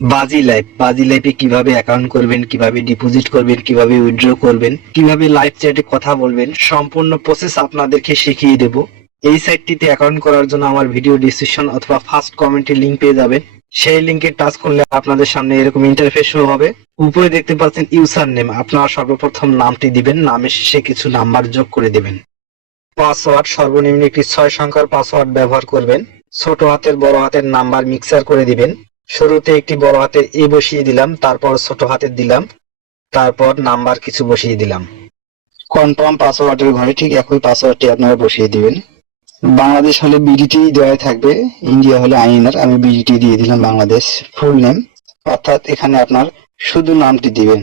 বাজি লাইফ বাজি লাইফে কীভাবে অ্যাকাউন্ট করবেন, কীভাবে ডিপোজিট করবেন, কীভাবে উইথড্র করবেন, কীভাবে লাইভ চ্যাটে কথা বলবেন, সম্পূর্ণ প্রসেস আপনাদেরকে শিখিয়ে দেব। এই সাইটটিতে অ্যাকাউন্ট করার জন্য আমার ভিডিও ডিসক্রিপশন অথবা ফার্স্ট কমেন্টে লিংক পেয়ে যাবেন। সেই লিংকে টাচ করলে আপনাদের সামনে এরকম ইন্টারফেস শো হবে। উপরে দেখতে পাচ্ছেন ইউজার নেম আপনারা সর্বপ্রথম নামটি দিবেন, নামের শেষে কিছু নাম্বার যোগ করে দিবেন। পাসওয়ার্ড সর্বনিম্ন একটি ছয় সংখ্যার পাসওয়ার্ড ব্যবহার করবেন। ছোট হাতের, বড় হাতের নাম্বার মিক্সার করে দিবেন। শুরুতে একটি বড় হাতের এ বসিয়ে দিলাম, তারপর ছোট হাতের দিলাম, তারপর নাম্বার কিছু বসিয়ে দিলাম। কনফার্ম পাসওয়ার্ডের ঘরে, ঠিক একই পাসওয়ার্ডটি আপনারা বসিয়ে দিবেন। বাংলাদেশ হলে বিডিটি দেওয়া থাকবে ইন্ডিয়া হলে আইএনআর আমি বিডিটি দিয়ে দিলাম বাংলাদেশ ফুল নেম অর্থাৎ এখানে আপনার শুধু নামটি দিবেন,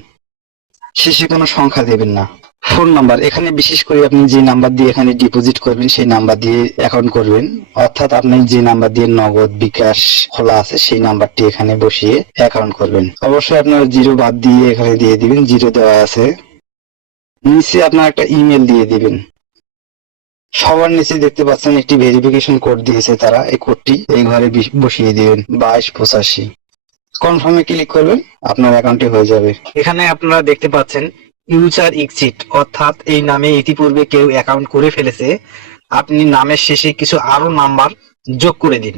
শেষে কোনো সংখ্যা দেবেন না। Phone number. এখানে বিশেষ করে আপনি যে নাম্বার দিয়ে এখানে ডিপোজিট করবেন, সেই নাম্বার দিয়ে অ্যাকাউন্ট করবেন। অর্থাৎ আপনি যে নাম্বার দিয়ে নগদ, বিকাশ, খোলা আছে, সেই নাম্বারটি এখানে বসিয়ে অ্যাকাউন্ট করবেন। অবশ্যই আপনার জিরো বাদ দিয়ে এখানে দিয়ে দিবেন, জিরো দেওয়া আছে। নিচে আপনার একটা ইমেল দিয়ে দিবেন। সবার নিচে দেখতে পাচ্ছেন একটি ভেরিফিকেশন কোড দিয়েছে তারা। এই কোডটি এই ঘরে বসিয়ে দিবেন। বাইশ পঁচাশি। কনফার্মে ক্লিক করবেন, আপনার অ্যাকাউন্টে হয়ে যাবে। এখানে আপনারা দেখতে পাচ্ছেন ইউজার এক্সিট অর্থাৎ এই নামে ইতিপূর্বে কেউ অ্যাকাউন্ট করে ফেলেছে, আপনি নামের শেষে কিছু আরও নাম্বার যোগ করে দিন।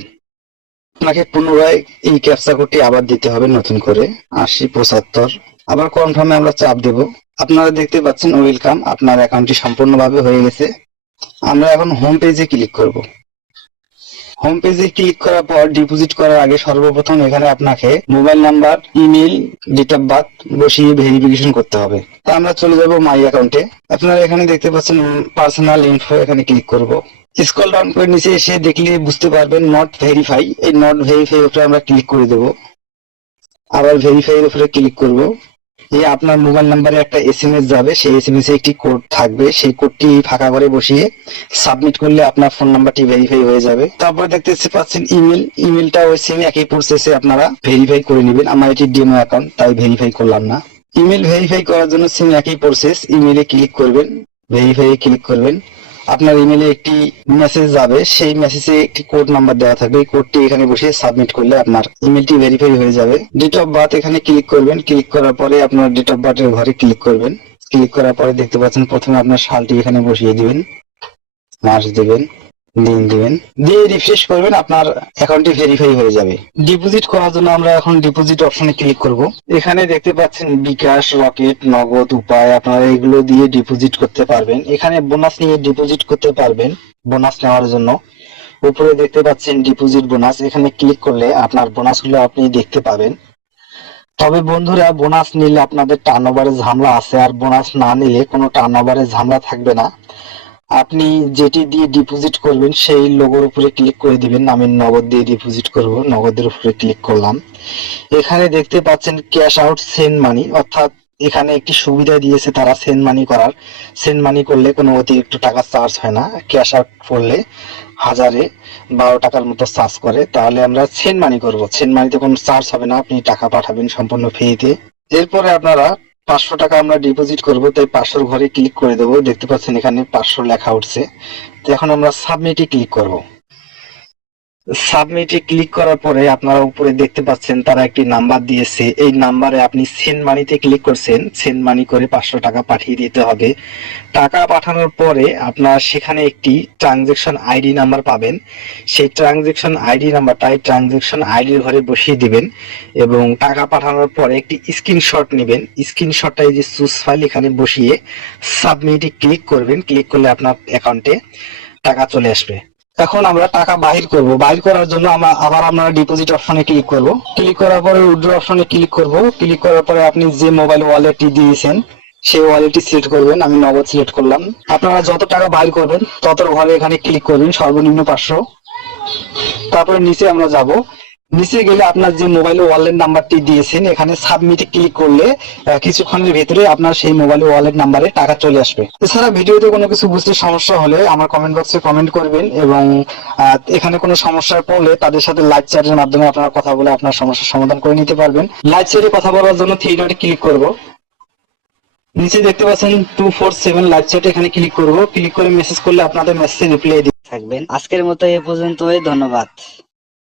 আপনাকে পুনরায় এই ক্যাপচা কোডটি আবার দিতে হবে নতুন করে, আশি পঁচাত্তর। আবার কনফার্মে আমরা চাপ দেব। আপনারা দেখতে পাচ্ছেন ওয়েলকাম আপনার অ্যাকাউন্টটি সম্পূর্ণভাবে হয়ে গেছে। আমরা এখন হোম পেজে ক্লিক করব। হোম পেজে ক্লিক করার পর ডিপোজিট করার আগে সর্বপ্রথম এখানে আপনাকে mobile number email date of birth বসিয়ে ভেরিফিকেশন করতে হবে। তা আমরা চলে যাব মাই অ্যাকাউন্টে আপনারা এখানে দেখতে পাচ্ছেন পার্সোনাল ইনফো এখানে ক্লিক করব। স্ক্রল ডাউন করে নিচে এসে দেখলে বুঝতে পারবেন নট ভেরিফাই এই নট ভেরিফাই উপরে আমরা ক্লিক করে দেব। আবার ভেরিফাই এর উপরে ক্লিক করব। এই আপনার মোবাইল নাম্বারে একটা এসএমএস যাবে, সেই এসএমএস এ একটি কোড থাকবে। সেই কোডটি ফাঁকা করে বসিয়ে সাবমিট করলে আপনার ফোন নাম্বারটি ভেরিফাই হয়ে যাবে। তারপর দেখতে পাচ্ছেন ইমেল ইমেলটা ওই সেম একই প্রসেসে আপনারা ভেরিফাই করে নেবেন। আমার এটি ডেমো অ্যাকাউন্ট তাই ভেরিফাই করলাম না। ইমেল ভেরিফাই করার জন্য সেম একই প্রসেস ইমেলে ক্লিক করবেন। ভেরিফাই ক্লিক করবেন। আপনার ইমেলে একটি মেসেজ যাবে, সেই মেসেজে একটি কোড নাম্বার দেওয়া থাকবে। এই কোডটি এখানে বসে সাবমিট করলে আপনার ইমেলটি ভেরিফাই হয়ে যাবে। ডেট অফ বার্থ এখানে ক্লিক করবেন। ক্লিক করার পরে আপনার ডেট অফ বার্থের ঘরে ক্লিক করবেন। ক্লিক করার পরে দেখতে পাচ্ছেন প্রথমে আপনার সালটি এখানে বসিয়ে দিবেন। মাস দিবেন। দিন দিবেন। দিয়ে রিফ্রেশ করবেন, আপনার অ্যাকাউন্টটি ভেরিফাই হয়ে যাবে। ডিপোজিট করার জন্য আমরা এখন ডিপোজিট অপশনে ক্লিক করব। এখানে দেখতে পাচ্ছেন বিকাশ, রকেট, নগদ, উপায়, আপনারা এগুলো দিয়ে ডিপোজিট করতে পারবেন। এখানে বোনাস নিয়ে ডিপোজিট করতে পারবেন বোনাস নেওয়ার জন্য। উপরে দেখতে পাচ্ছেন ডিপোজিট বোনাস এখানে ক্লিক করলে আপনার বোনাসগুলো আপনি দেখতে পাবেন। তবে বন্ধুরা বোনাস নিলে আপনাদের টার্ন ঝামেলা আছে, আর বোনাস না নিলে কোনো টার্ন ওভারের ঝামেলা থাকবে না। আপনি যেটি দিয়ে ডিপোজিট করবেন, সেই লোগোর উপরে ক্লিক করে দিবেন। আমি নগদ দিয়ে ডিপোজিট করব, নগদের উপরে ক্লিক করলাম। এখানে দেখতে পাচ্ছেন ক্যাশ আউট সেন্ড মানি অর্থাৎ এখানে একটি সুবিধা দিয়েছে তারা সেন্ড মানি করার। সেন্ড মানি করলে কোনো অতিরিক্ত টাকা চার্জ হয় না। ক্যাশ আউট করলে হাজারে বারো টাকার মতো চার্জ করে। তাহলে আমরা সেন্ড মানি করব। সেন্ড মানিতে কোনো চার্জ হবে না। আপনি টাকা পাঠাবেন সম্পূর্ণ ফ্রিতে এরপরে আপনারা পাঁচশো টাকা আমরা ডিপোজিট করব তাই পাঁচশোর ঘরে ক্লিক করে দেবো। দেখতে পাচ্ছেন এখানে পাঁচশো লেখা উঠছে। তো এখন আমরা সাবমিটে ক্লিক করব। সাবমিটে ক্লিক করার পরে আপনারা উপরে দেখতে পাচ্ছেন তারা একটি নাম্বার দিয়েছে। এই নাম্বারে আপনি সেন্ড মানিতে ক্লিক করছেন। সেন্ড মানি করে পাঁচশো টাকা পাঠিয়ে দিতে হবে। টাকা পাঠানোর পরে আপনার সেখানে একটি ট্রানজেকশন আইডি নাম্বার পাবেন। সেই ট্রানজেকশন আইডি নাম্বারটা এই ট্রানজেকশন আইডির ঘরে বসিয়ে দিবেন এবং টাকা পাঠানোর পরে একটি স্ক্রিনশট নেবেন। স্ক্রিনশটটা এই যে চুজ ফাইল এখানে বসিয়ে সাবমিটে ক্লিক করবেন। ক্লিক করলে আপনার অ্যাকাউন্টে টাকা চলে আসবে। এখন আমরা টাকা বাহির করব। বাহির করার জন্য আমরা আবার আমরা ডিপোজিট অপশনে ক্লিক করব। ক্লিক করার পরে উইথড্র অপশনে ক্লিক করব। ক্লিক করার পরে আপনি যে মোবাইল ওয়ালেটটি দিয়েছেন, সেই ওয়ালেটটি সিলেক্ট করবেন। আমি নগদ সিলেক্ট করলাম। আপনারা যত টাকা বাহির করবেন, তত ঘরে এখানে ক্লিক করবেন, সর্বনিম্ন পাঁচশো। তারপরে নিচে আমরা যাব। নিচে গেলে আপনার যে মোবাইল ওয়ালেট নাম্বারটি দিয়েছেন, এখানে সাবমিটে ক্লিক করলে কিছুক্ষণের ভেতরে আপনার সেই মোবাইল ওয়ালেট নাম্বারে টাকা চলে আসবে। এছাড়া ভিডিওতে কোনো কিছু বুঝতে সমস্যা হলে আমার কমেন্ট বক্সে কমেন্ট করবেন এবং এখানে কোনো সমস্যায় পড়লে তাদের সাথে লাইভ চ্যাটের মাধ্যমে আপনারা কথা বলে আপনার সমস্যার সমাধান করে নিতে পারবেন। লাইভ চ্যাটে কথা বলার জন্য থ্রি ডটে ক্লিক করব। নিচে দেখতে পাচ্ছেন টু ফোর সেভেন লাইভ চ্যাটে এখানে ক্লিক করব। ক্লিক করে মেসেজ করলে আপনাদের মেসেজ রিপ্লাই থাকবেন। আজকের মতো এ পর্যন্তই, ধন্যবাদ।